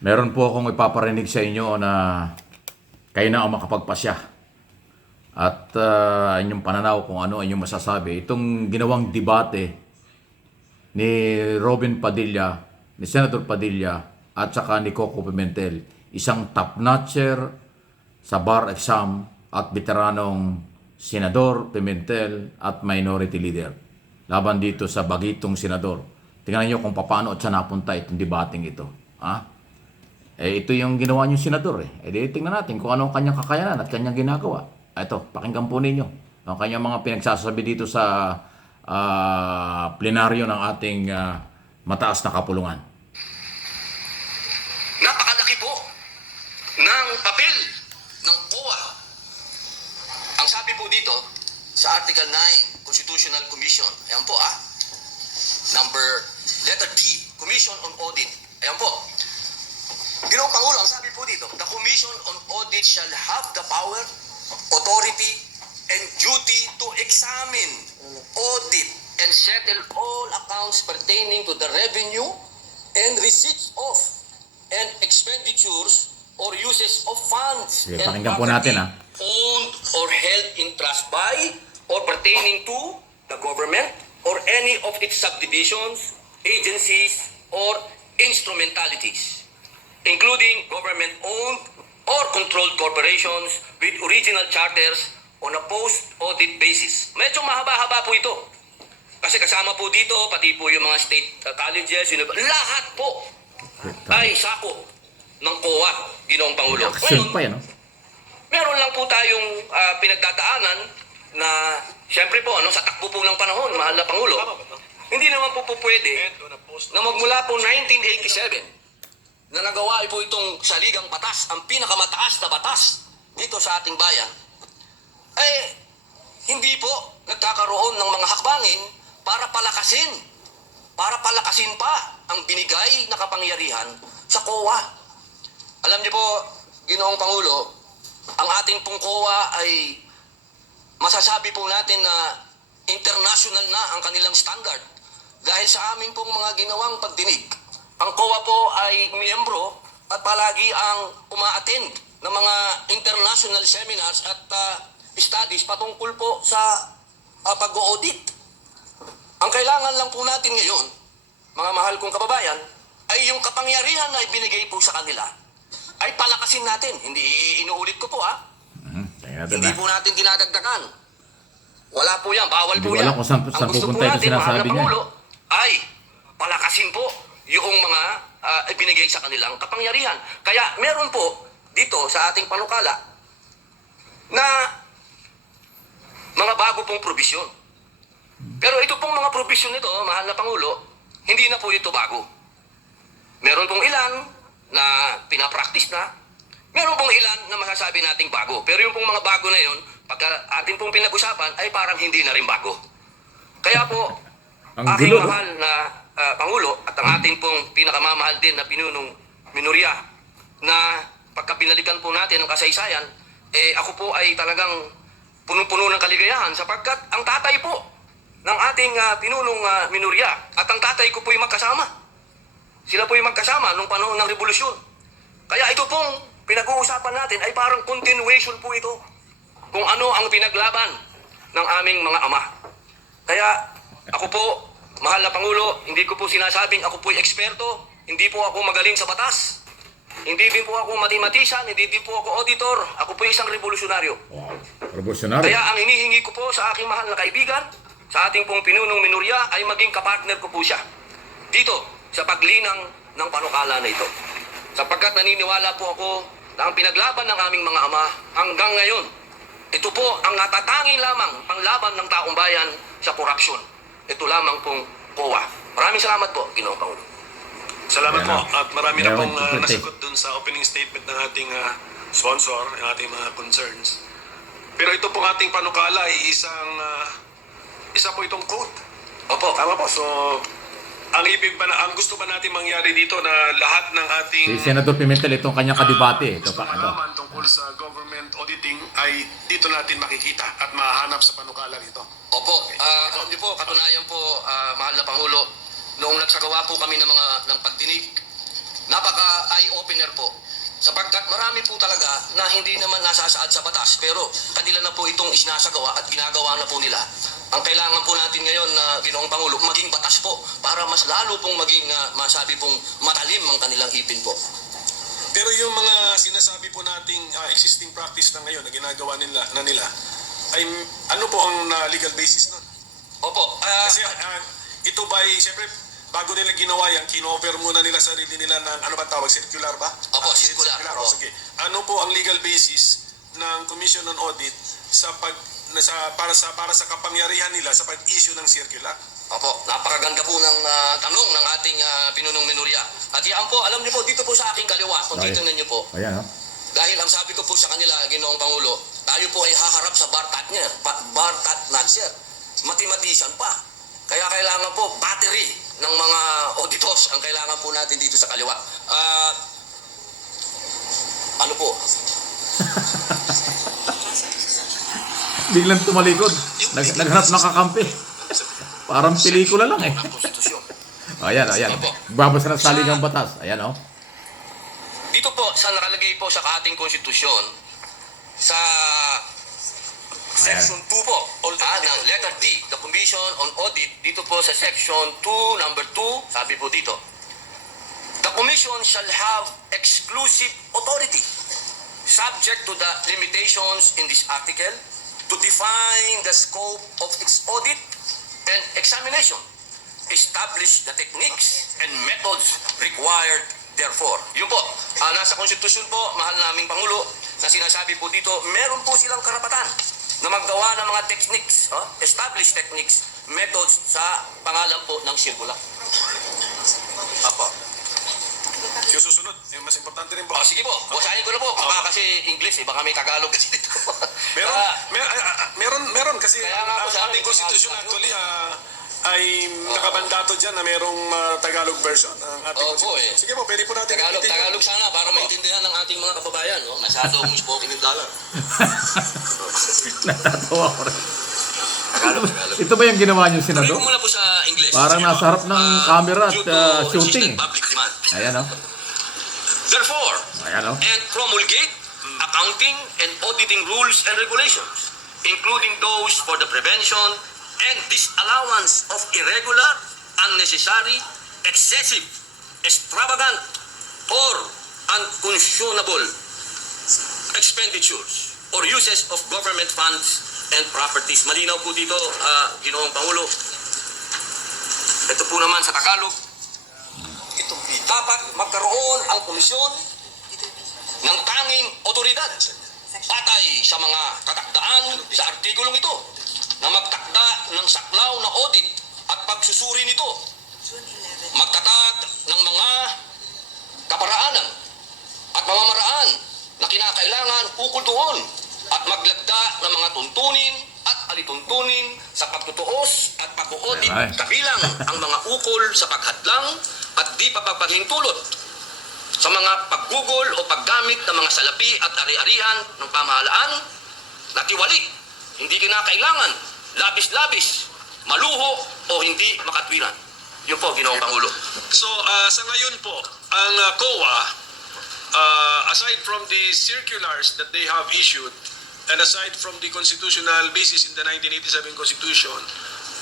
Meron po akong ipaparinig sa inyo na kayo na ang makapagpasya. At inyong pananaw kung ano inyong masasabi. Itong ginawang debate ni Robin Padilla, ni Senator Padilla, at saka ni Coco Pimentel, isang top-notcher sa bar exam at veteranong senador Pimentel at minority leader. Laban dito sa bagitong senador. Tingnan niyo kung paano at saan napunta itong debating ito. Ito yung ginawa niyo senador tingnan natin kung ano ang kanyang kakayanan at kanyang ginagawa. Ito, pakinggan po ninyo ang kanyang mga pinagsasabi dito sa plenaryo ng ating mataas na kapulungan. Napakalaki po ng papel ng COA. Ang sabi po dito sa Article 9, Constitutional Commission. Ayan po letter D, Commission on Audit. Ayan po. Ginoong Pangulo, ang sabi po dito, the Commission on Audit shall have the power, authority, and duty to examine, audit, and settle all accounts pertaining to the revenue and receipts of and expenditures or uses of funds Sige, and pakinggan po natin, owned or held in trust by or pertaining to the government or any of its subdivisions, agencies, or instrumentalities, including government-owned or controlled corporations with original charters on a post-audit basis. Medyo mahaba-haba po ito. Kasi kasama po dito, pati po yung mga state colleges, lahat po ay sakop ng COA, Ginoong Pangulo. Ngayon, meron lang po tayong pinagdadaanan na, siyempre po, sa takbo po ng panahon, mahal na Pangulo, hindi naman po pwede na magmula po 1987 na nagawa po itong saligang batas, ang pinakamataas na batas dito sa ating bayan, hindi po nagkakaroon ng mga hakbangin para palakasin pa ang binigay na kapangyarihan sa COA. Alam niyo po, Ginoong Pangulo, ang ating pong COA ay masasabi po natin na international na ang kanilang standard dahil sa aming pong mga ginawang pagdinig. Ang COA po ay miyembro at palagi ang uma-attend ng mga international seminars at studies patungkol po sa pag-audit. Ang kailangan lang po natin ngayon, mga mahal kong kababayan, ay yung kapangyarihan na ibinigay po sa kanila ay palakasin natin. Hindi inuulit ko po Hindi po natin dinadagdagan. Wala po yan, bawal po yan. Ang gusto po natin, mahal na Pangulo, ay palakasin po yung mga ibinigay sa kanilang kapangyarihan. Kaya meron po dito sa ating panukala na mga bago pong probisyon. Pero ito pong mga probisyon nito, mahal na Pangulo, hindi na po ito bago. Meron pong ilan na pinapractice na, meron pong ilan na masasabi nating bago. Pero yung pong mga bago na yun, pagka atin pong pinag-usapan, ay parang hindi na rin bago. Kaya po, aking mahal na Pangulo at ang ating pong pinakamamahal din na pinunong minorya na pagka binalikan po natin ang kasaysayan, ako po ay talagang punong-puno ng kaligayahan sapagkat ang tatay po ng ating pinunong minorya at ang tatay ko po ay magkasama. Sila po ay magkasama nung panahon ng revolusyon. Kaya ito pong pinag-uusapan natin ay parang continuation po ito kung ano ang pinaglaban ng aming mga ama. Kaya ako po, mahal na Pangulo, hindi ko po sinasabing ako po'y eksperto, hindi po ako magaling sa batas, hindi din po ako mathematician, hindi din po ako auditor, ako po'y isang revolusyonaryo. Wow, revolusyonaryo. Kaya ang hinihingi ko po sa aking mahal na kaibigan, sa ating pong pinunong minorya, ay maging kapartner ko po siya dito sa paglinang ng panukala na ito. Sapagkat naniniwala po ako na ang pinaglaban ng aming mga ama hanggang ngayon, ito po ang natatangi lamang panglaban ng taong bayan sa korupsyon. Ito lamang pong COA. Maraming salamat po, Ginoong Pangulo. Salamat po. At marami na pong nasagot dun sa opening statement ng ating sponsor, ng ating mga concerns. Pero ito pong ating panukala ay isa po itong quote. Opo. Tama po. So, ang gusto pa natin mangyari dito na lahat ng ating Si Senator Pimentel, itong kanyang kadebate. Ito gusto malaman tungkol sa government auditing ay dito natin makikita at mahanap sa panukala nito. Opo. Alam niyo po, katunayan po, mahal na Pangulo, noong nagsagawa po kami ng pagdinig, napaka eye-opening Chair po. Sapagkat marami po talaga na hindi naman nasasaad sa batas pero kanila na po itong isinasagawa at ginagawa na po nila. Ang kailangan po natin ngayon na Ginoong Pangulo, maging batas po para mas lalo pong maging masabi pong matalim ang kanilang ipin po. Pero yung mga sinasabi po nating existing practice na ngayon na ginagawa nila ay ano po ang legal basis nun? Opo, Kasi ito ba ay, siyempre, bago nila ginawa yan, kinover muna nila sarili nila ng, ano ba tawag, circular ba? Opo, circular. O, Opo. sige. Ano po ang legal basis ng Commission on Audit para sa kapangyarihan nila sa pag-issue ng circular? Opo, napakaganda po ng tanong ng ating pinunong minorya. At yan po, alam niyo po, dito po sa aking kaliwa, kung Right. titingnan niyo po, Ayan, oh. dahil ang sabi ko po sa kanila, Ginoong Pangulo, tayo po ay haharap sa Bartat Natcher. Matematisan pa. Kaya kailangan po battery ng mga auditors ang kailangan po natin dito sa kaliwa. Ano po? Biglang tumalikod. Naghanap ng kakampi. Parang pelikula lang eh. Ang konstitusyon. Ayan. Babasa ng saligang batas. Ayan, oh. Dito po sa nakalagay po sa ating konstitusyon, sa Section 2 po, ng letter D, the Commission on Audit, dito po sa Section 2, number 2, sabi po dito, the Commission shall have exclusive authority, subject to the limitations in this article, to define the scope of its audit and examination, establish the techniques and methods required therefore. Yun po, nasa konstitusyon po, mahal naming Pangulo, na sinasabi po dito, meron po silang karapatan na maggawa ng mga techniques, established techniques, methods sa pangalan po ng circular. Apo. Yung susunod, yung mas importante rin po. Sige po, basahin ko na po. Baka kasi English baka may Tagalog kasi dito. Meron kasi Kaya nga po ang sa ating amin, constitution Tagalog. actually ay nakabandato dyan na merong Tagalog version ng ating Opo, constitution. Sige po, pwede po natin Tagalog sana para maintindihan ng ating mga kababayan. Masyadong spoken in dollar. Natatawa ko rin. Tagalog. Ito ba yung ginawa niyo, Tuloy Senador? ko muna po sa English. Parang nasa harap ng camera at Due to shooting. existing public demand. Ayan, oh. Therefore, Ayan, oh. and promulgate accounting and auditing rules and regulations, including those for the prevention and disallowance of irregular, unnecessary, excessive, extravagant, or unconscionable expenditures or uses of government funds and properties. Malinaw po dito, Ginoong Pangulo. Ito po naman sa Tagalog. Dapat magkaroon ang komisyon ng tanging otoridad patay sa mga katakdaan sa artikulong ito na magtakda ng saklaw na audit at pagsusuri nito, magtatag ng mga kaparaanan at mamamaraan na kinakailangan ukol doon at maglagda ng mga tuntunin at alituntunin sa pagtutuos at pag-audit Ayan. kabilang ang mga ukol sa paghadlang at di papagpaghintulot sa mga paggugol o paggamit ng mga salapi at ari-arian ng pamahalaan na tiwali, hindi kinakailangan, labis-labis, maluho o hindi makatwiran. Yun po, Ginoong Pangulo. So, sa ngayon po, ang COA, aside from the circulars that they have issued, and aside from the constitutional basis in the 1987 Constitution,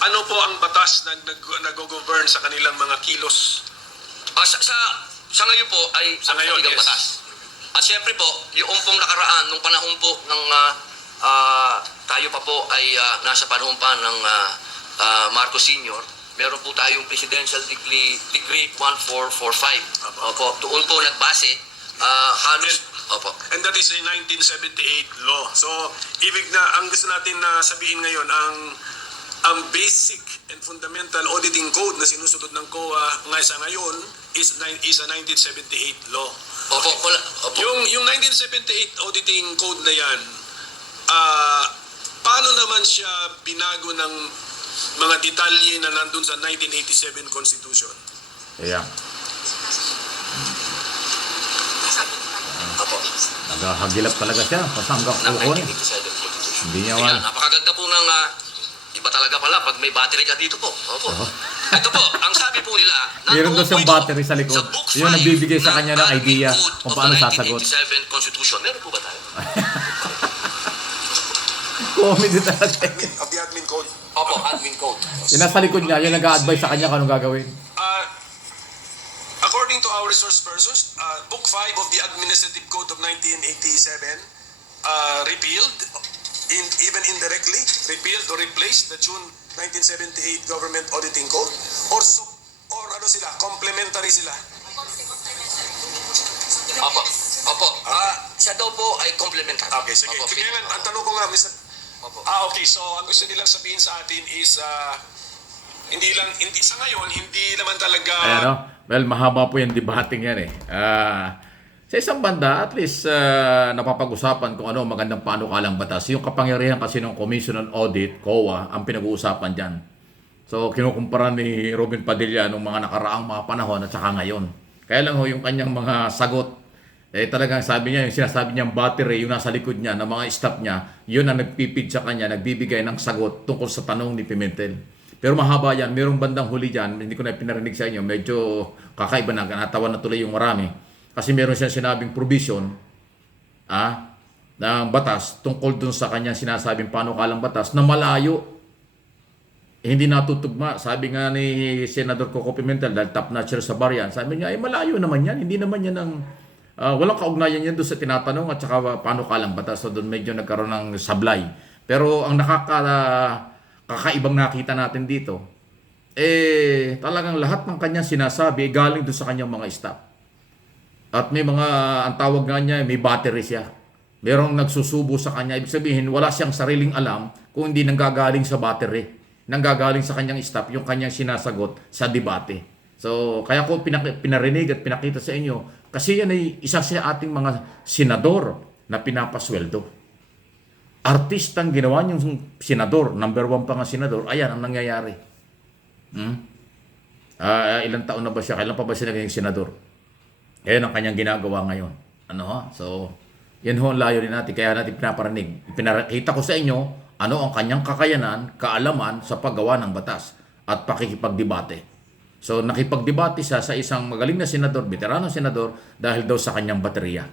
ano po ang batas na nag-govern sa kanilang mga kilos? Sa ngayon po ay Sa ngayon, saligang yes. batas. At siyempre po, yung pong nakaraan, nung panahon po ng tayo pa po ay nasa panahon pa ng Marcos Sr., meron po tayong Presidential Decree 1445. Opo, doon po nagbase, halos, opo. And that is a 1978 law. So, ibig na, ang gusto natin na sabihin ngayon, ang basic and fundamental auditing code na sinusunod ng COA sa ngayon is a 1978 law. Opo, opo. Yung 1978 auditing code na yan, paano naman siya binago ng mga detalye na nandun sa 1987 Constitution? Ayan. Opo. Naghahagilap talaga siya. Pasanggap Ng ko eh. 1987 Constitution. Hindi niya Ayan, man. napakaganda po ng iba talaga pala pag may battery ka dito po. Opo. Oh. Ito po, ang sabi po nila, Meron daw nandoon siyang po ito battery sa likod. Book Yun ang 5 nagbibigay sa kanya ng idea Admin Code kung of paano the sasagot. 1987 Constitution. Meron po ba tayo? Comedy talaga. Of the admin code. Opo, Admin Code. Yung nasa likod niya, yun nag-a-advise sa kanya kung anong gagawin. According to our resource persons, Book 5 of the Administrative Code of 1987 repealed, even indirectly, repealed or replaced the June 1978 Government Auditing Code, or ano sila, complementary sila. Opo. Opo. Siya daw po ay complementary. Okay, sige. Opo, Kaya nga, ang tanong ko nga, Mr. Opo. Okay, so ang gusto nilang sabihin sa atin is, hindi sa ngayon, hindi naman talaga... Ayan, no? Well, mahaba po yung debating yan eh. Sa isang banda, at least napapag-usapan kung ano magandang panukalang batas. Yung kapangyarihan kasi ng Commission on Audit, COA, ang pinag-uusapan dyan. So, kinukumpara ni Robin Padilla nung mga nakaraang mga panahon at saka ngayon. Kaya lang ho, yung kanyang mga sagot, talagang sabi niya, yung sinasabi niyang battery, yung nasa likod niya, ng mga staff niya, yun ang nagpipid sa kanya, nagbibigay ng sagot tungkol sa tanong ni Pimentel. Pero mahaba yan, mayroong bandang huli dyan, hindi ko na pinarinig sa inyo, medyo kakaiba na, natawa na tuloy yung marami. Kasi meron siyang sinabing provision ng batas tungkol dun sa kanyang sinasabing panukalang batas na malayo. Hindi natutugma. Sabi nga ni Senador Coco Pimentel, dahil top notcher sa baryan, sabi niya, ay malayo naman yan, hindi naman yan ang... walang kaugnayan yan doon sa tinatanong at saka panukalang batas. So doon medyo nagkaroon ng sablay. Pero ang kakaibang nakita natin dito, talagang lahat ng kanyang sinasabi galing doon sa kanyang mga staff. At may mga, ang tawag nga niya, may battery siya. Merong nagsusubo sa kanya. Ibig sabihin, wala siyang sariling alam kung hindi nanggagaling sa battery. Nanggagaling sa kanyang staff yung kanyang sinasagot sa debate. So, kaya ko pinarinig at pinakita sa inyo kasi yan ay isa sa ating mga senador na pinapasweldo. Artistang ginawa niyong senador, number 1 pa nga senador, ayan ang nangyayari. Ilang taon na ba siya? Kailan pa ba siya naging senador? Ayan ang kanyang ginagawa ngayon. So, yan ho ang layunin natin. Kaya natin pinaparinig. Pinakita ko sa inyo ano ang kanyang kakayanan, kaalaman sa paggawa ng batas at pakikipagdebate. So, nakipagdebate siya sa isang magaling na senador, veteranong senador, dahil daw sa kanyang baterya.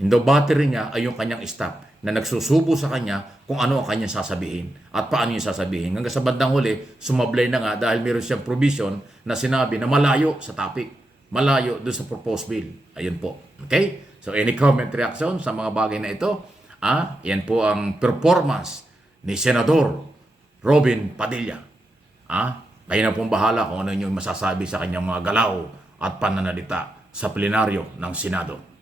Yung daw battery niya ay yung kanyang staff na nagsusubo sa kanya kung ano ang kanyang sasabihin at paano yung sasabihin. Hanggang sa bandang huli, sumablay na nga dahil meron siyang provision na sinabi na malayo sa topic, malayo doon sa proposed bill. Ayun po. Okay? So, any comment, reaction sa mga bagay na ito? Yan po ang performance ni Senador Robin Padilla. Kayo na pong bahala kung ano yung masasabi sa kanyang mga galaw at pananalita sa plenaryo ng Senado.